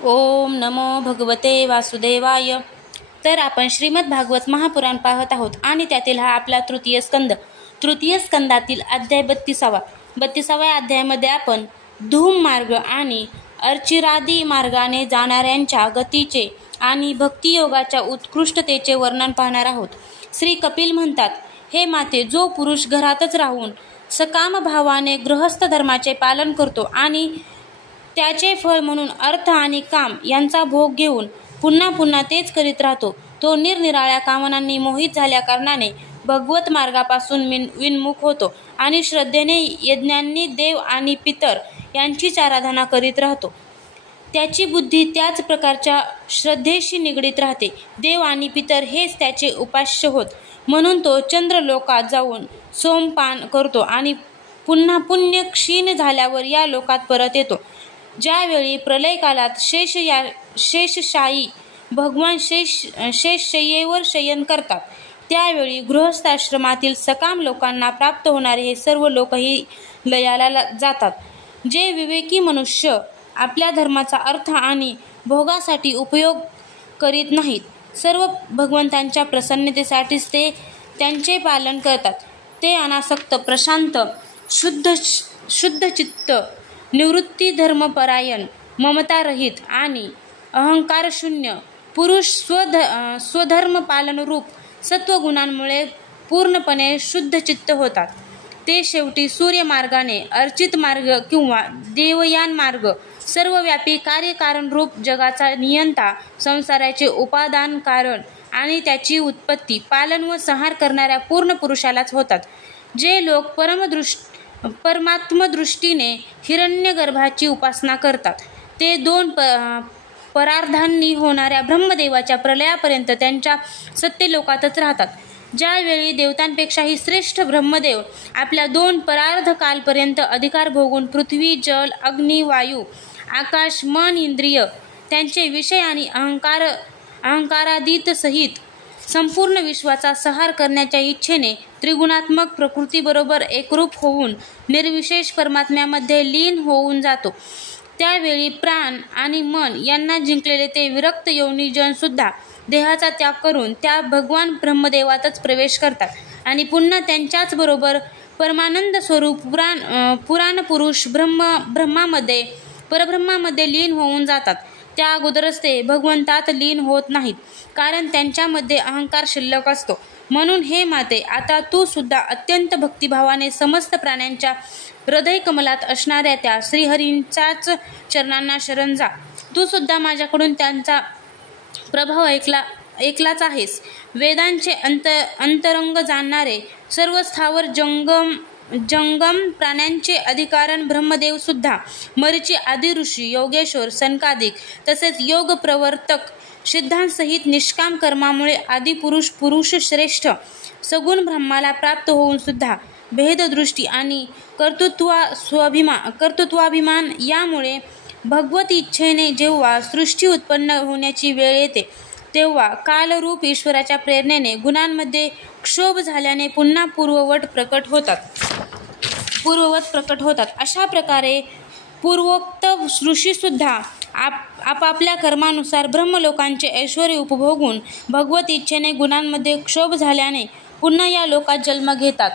ओम नमो भगवते वासुदेवाय. तर आपण श्रीमद भागवत महापुराण पाहत आहोत आणि त्यातील हा आपला तृतीय स्कंदातील अध्याय 32व्या अध्यायामध्ये आपण धूम मार्ग आणि अर्चिरादी मार्गाने जाणाऱ्यांच्या गतीचे आणि भक्तियोगाच्या उत्कृष्टतेचे वर्णन पाहणार आहोत. श्री कपिल म्हणतात, हे माते, जो पुरुष घरातच राहून सकाम भावाने गृहस्थ धर्माचे पालन करतो आणि त्याचे फळ म्हणून अर्थ आणि काम यांचा भोग घेऊन पुन्हा पुन्हा तेच करीत राहतो, तो निरनिराळ्या कामनांनी मोहित झाल्या कारणाने भगवत मार्गापासून विन्मुख होतो आणि श्रद्धेने यज्ञांनी देव आणि पितर यांचीच आराधना करीत राहतो. त्याची बुद्धी त्याच प्रकारच्या श्रद्धेशी निगडीत राहते. देव आणि पितर हेच त्याचे उपास्य होत, म्हणून तो चंद्रलोकात जाऊन सोमपान करतो आणि पुन्हा पुण्य क्षीण झाल्यावर या लोकात परत येतो. ज्यावेळी प्रलयकालात शेषशायी भगवान शेषशय्येवर शयन करतात, त्यावेळी गृहस्थाश्रमातील सकाम लोकांना प्राप्त होणारे हे सर्व लोकही लयाला जातात. जे विवेकी मनुष्य आपल्या धर्माचा अर्थ आणि भोगासाठी उपयोग करीत नाहीत, सर्व भगवंतांच्या प्रसन्नतेसाठीच ते त्यांचे पालन करतात. ते अनासक्त, प्रशांत, शुद्धचित्त, निवृत्ती धर्मपरायण, ममतारहित आणि अहंकारशून्य पुरुष स्वधर्म पालनरूप सत्वगुणांमुळे पूर्णपणे शुद्धचित्त होतात. ते शेवटी सूर्यमार्गाने अर्चित मार्ग किंवा देवयान मार्ग, सर्वव्यापी कार्यकारणरूप जगाचा नियंता, संसाराचे उपादान कारण आणि त्याची उत्पत्ती, पालन व संहार करणाऱ्या पूर्ण पुरुषालाच होतात. जे लोक परमात्मदृष्टीने हिरण्यगर्भाची उपासना करतात, ते दोन परार्धांनी होणाऱ्या ब्रह्मदेवाच्या प्रलयापर्यंत त्यांच्या सत्यलोकातच राहतात. ज्यावेळी देवतांपेक्षाही श्रेष्ठ ब्रह्मदेव आपल्या दोन परार्ध कालपर्यंत अधिकार भोगून पृथ्वी, जल, अग्नी, वायू, आकाश, मन, इंद्रिय त्यांचे विषय आणि अहंकारादित सहित संपूर्ण विश्वाचा संहार करण्याच्या इच्छेने त्रिगुणात्मक प्रकृतीबरोबर एकरूप होऊन निर्विशेष परमात्म्यामध्ये लीन होऊन जातो, त्यावेळी प्राण आणि मन यांना जिंकलेले ते विरक्त योनिजन सुद्धा देहाचा त्याग करून त्या भगवान ब्रह्मदेवातच प्रवेश करतात आणि पुन्हा त्यांच्याच बरोबर परमानंद स्वरूप पुराणपुरुष परब्रह्मामध्ये लीन होऊन जातात. त्या अगोदरच ते भगवंतात लीन होत नाहीत, कारण त्यांच्यामध्ये अहंकार शिल्लक असतो. म्हणून हे माते, आता तू सुद्धा अत्यंत भक्तिभावाने समस्त प्राण्यांच्या हृदय कमलात असणाऱ्या त्या श्रीहरींच्याच चरणांना शरण जा. तू सुद्धा माझ्याकडून त्यांचा प्रभाव ऐकलाच आहेस. वेदांचे अंतरंग जाणणारे, सर्व स्थावर जंगम प्राण्यांचे अधिकारण ब्रह्मदेव सुद्धा, मरीची आदी ऋषी, योगेश्वर, सनकादिक, तसेच योग प्रवर्तक सिद्धांसहित निष्काम कर्मामुळे आदी पुरुष श्रेष्ठ सगुण ब्रह्माला प्राप्त होऊन सुद्धा भेददृष्टी आणि कर्तृत्वाभिमान यामुळे भगवत इच्छेने जेव्हा सृष्टी उत्पन्न होण्याची वेळ येते, तेव्हा कालरूप ईश्वराच्या प्रेरणेने गुणांमध्ये क्षोभ झाल्याने पुन्हा पूर्ववत प्रकट होतात. अशा प्रकारे पूर्वोक्त ऋषीसुद्धा आपापल्या कर्मानुसार ब्रह्मलोकांचे ऐश्वर्य उपभोगून भगवत इच्छेने गुणांमध्ये क्षोभ झाल्याने पुन्हा या लोकात जन्म घेतात.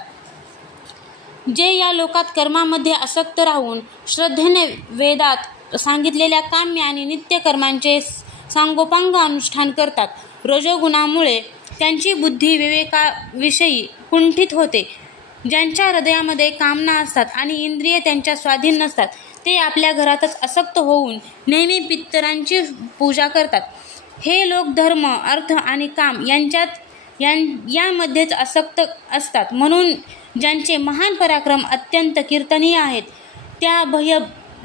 जे या लोकात कर्मामध्ये आसक्त राहून श्रद्धेने वेदात सांगितलेल्या काम्य आणि नित्य कर्मांचे सांगोपांग अनुष्ठान करतात, रजोगुणामुळे त्यांची बुद्धी विवेकाविषयी कुंठित होते. ज्यांच्या हृदयामध्ये कामना असतात आणि इंद्रिये त्यांच्या स्वाधीन नसतात, ते आपल्या घरातच आसक्त होऊन नेहमी पितरांची पूजा करतात. हे लोक धर्म, अर्थ आणि काम यामध्येच आसक्त असतात. म्हणून ज्यांचे महान पराक्रम अत्यंत कीर्तनीय आहेत, त्या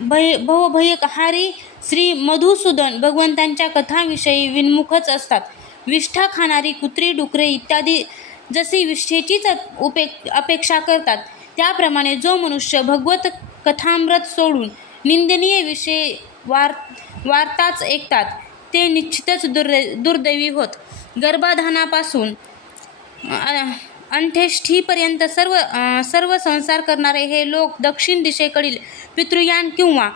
भवभयहारी श्री मधुसूदन भगवंतांच्या कथांविषयी विन्मुखच असतात. विष्ठा खाणारी कुत्री, डुकरे इत्यादी जशी विष्ठेचीच अपेक्षा करतात, त्याप्रमाणे जो मनुष्य भगवत कथामृत सोडून निंदनीय विषय वार्ताच ऐकतात, ते निश्चितच दुर्दैवी होत. गर्भाधानापासून अंत्येष्टीपर्यंत सर्व संसार करणारे हे लोक दक्षिण दिशेकडील पितृयान किंवा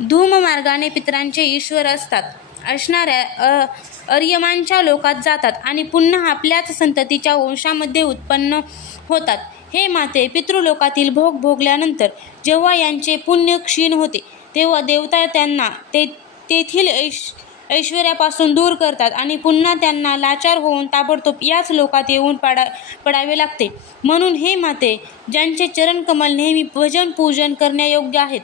धूम मार्गाने पितरांचे ईश्वर असणाऱ्या आर्यमांच्या लोकात जातात आणि पुन्हा आपल्याच संततीच्या वंशामध्ये उत्पन्न होतात. हे माते, पितृलोकातील भोग भोगल्यानंतर जेव्हा यांचे पुण्य क्षीण होते तेव्हा देवता त्यांना तेथील ऐश्वर्यापासून दूर करतात आणि पुन्हा त्यांना लाचार होऊन ताबडतोब याच लोकात येऊन पडावे लागते. म्हणून हे माते, ज्यांचे चरणकमल नेहमी भजन पूजन करण्यायोग्य आहेत,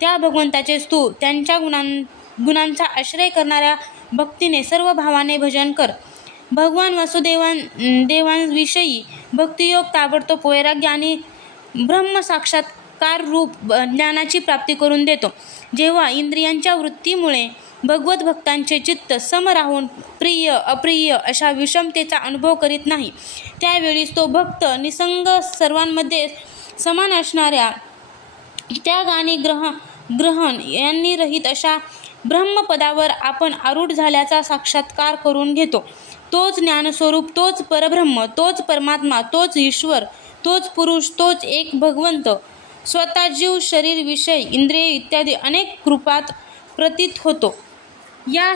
त्या भगवंताचे तू त्यांच्या गुणांचा आश्रय करणाऱ्या भक्तीने सर्व भावाने भजन कर. भगवान वासुदेवांविषयी भक्तियोग ताबडतोब वैराग्य आणि ब्रह्मसाक्षात्कार रूप ज्ञानाची प्राप्ती करून देतो. जेव्हा इंद्रियांच्या वृत्तीमुळे भगवत भक्तांचे चित्त सम राहून प्रिय अप्रिय अशा विषमतेचा अनुभव करीत नाही, त्यावेळीच तो भक्त निसंग सर्वांमध्ये समान असणाऱ्या त्याग आणि ग्रहण यांनी रहित अशा ब्रह्मपदावर आपण आरूढ झाल्याचा साक्षात्कार करून घेतो. तोच ज्ञानस्वरूप, तोच परब्रह्म, तोच परमात्मा, तोच ईश्वर, तोच पुरुष, तोच एक भगवंत स्वतः जीव, शरीर, विषय, इंद्रिय इत्यादी अनेक रूपात प्रतीत होतो. या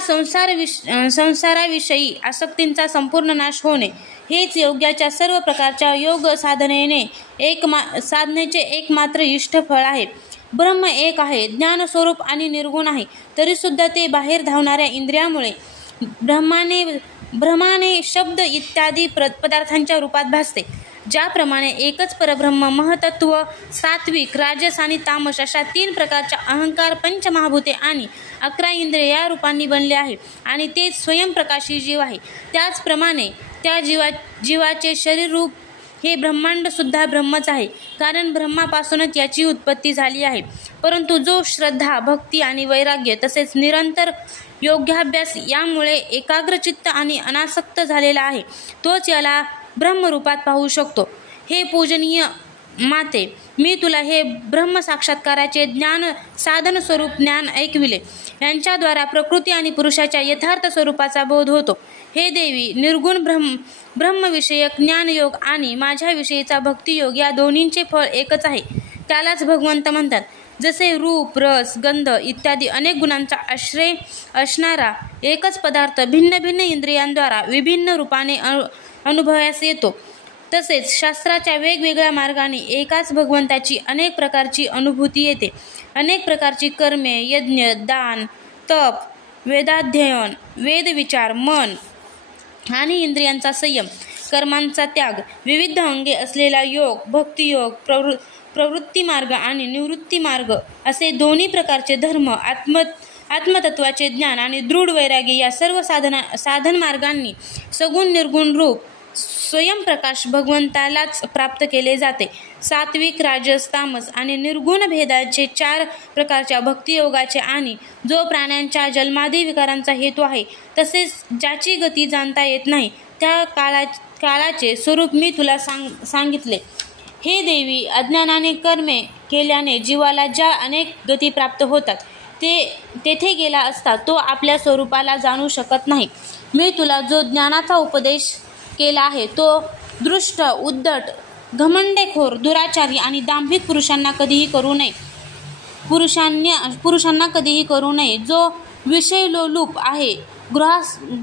संसाराविषयी आसक्तींचा संपूर्ण नाश होणे हेच योग्याच्या सर्व प्रकारच्या योग साधनेचे एकमात्र इष्ट फळ आहे. ब्रह्म एक आहे, ज्ञानस्वरूप आणि निर्गुण आहे, तरीसुद्धा ते बाहेर धावणाऱ्या इंद्रियामुळे भ्रमाने शब्द इत्यादी पदार्थांच्या रूपात भासते. ज्याप्रमाणे एकच परब्रह्म महतत्व सात्विक, राजस आणि तामस अशा 3 प्रकारच्या अहंकार, पंचमहाभूते आणि 11 इंद्रिय या रूपांनी बनले आहे आणि तेच स्वयंप्रकाशी जीव आहे, त्याचप्रमाणे त्या जीवाचे शरीर रूप हे ब्रह्मांड सुद्धा ब्रह्मच आहे, कारण ब्रह्मापासूनच याची उत्पत्ती झाली आहे. परंतु जो श्रद्धा, भक्ती आणि वैराग्य तसेच निरंतर योग्याभ्यास यामुळे एकाग्रचित्त आणि अनासक्त झालेला आहे, तोच याला ब्रह्मरूपात पाहू शकतो. हे पूजनीय माते, मी तुला हे ब्रह्मसाक्षात्काराचे ज्ञान साधन स्वरूप ज्ञान ऐकविले. यांच्याद्वारा प्रकृती आणि पुरुषाच्या यथार्थ स्वरूपाचा बोध होतो. हे देवी, निर्गुण ब्रह्मविषयक ज्ञानयोग आणि माझ्याविषयीचा भक्तियोग या दोन्हींचे फळ एकच आहे. त्यालाच भगवंत म्हणतात. जसे रूप, रस, गंध इत्यादी अनेक गुणांचा आश्रय असणारा एकच पदार्थ भिन्न भिन्न इंद्रियांद्वारा विभिन्न रूपाने अनुभवास येतो, तसेच शास्त्राच्या वेगवेगळ्या मार्गाने एकाच भगवंताची अनेक प्रकारची अनुभूती येते. अनेक प्रकारची कर्मे, यज्ञ, दान, तप, वेदाध्ययन, वेदविचार, मन आणि इंद्रियांचा संयम, कर्मांचा त्याग, विविध अंगे असलेला योग, भक्तियोग, प्रवृत्ती मार्ग आणि निवृत्ती मार्ग असे दोन्ही प्रकारचे धर्म, आत्मतत्वाचे ज्ञान आणि दृढ वैराग्य या सर्व साधन मार्गांनी सगुण निर्गुण रूप स्वयंप्रकाश भगवंतालाच प्राप्त केले जाते. सात्विक, राजस, तामस आणि निर्गुण भेदाचे 4 प्रकारच्या भक्तियोगाचे आणि जो प्राण्यांच्या जन्मादी विकारांचा हेतू आहे, तसेच ज्याची गती जाणता येत नाही, त्या काळाचे स्वरूप मी तुला सांगितले. हे देवी, अज्ञानाने कर्मे केल्याने जीवाला ज्या अनेक गती प्राप्त होतात, तेथे गेला असता तो आपल्या स्वरूपाला जाणू शकत नाही. मी तुला जो ज्ञानाचा उपदेश केला आहे तो दुष्ट, उद्धट, घमंडेखोर, दुराचारी आणि दांभिक पुरुषांना कधीही करू नये. जो विषयलोलूप आहे,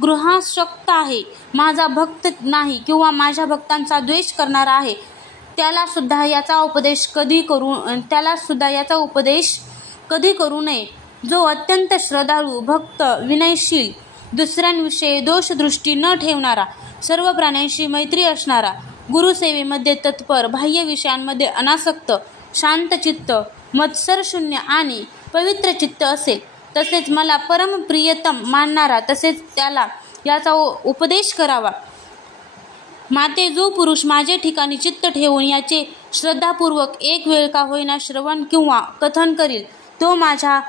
गृहासक्त आहे, माझा भक्त नाही किंवा माझ्या भक्तांचा द्वेष करणारा आहे, त्याला सुद्धा याचा उपदेश कधी करू नये. जो अत्यंत श्रद्धाळू, भक्त, विनयशील, दुसऱ्यांविषयी दोषदृष्टी न ठेवणारा, सर्व प्राण्यांशी मैत्री असणारा, गुरुसेवेमध्ये तत्पर, बाह्य विषयांमध्ये अनासक्त, शांतचित्त, मत्सरशून्य आणि पवित्र चित्त असेल, तसेच मला परम प्रियतम मानणारा, तसेच त्याला याचा उपदेश करावा. माते, जो पुरुष माझे ठिकाणी चित्त ठेवून याचे श्रद्धापूर्वक एक वेळ का होईना श्रवण किंवा कथन करील, तो माझ्या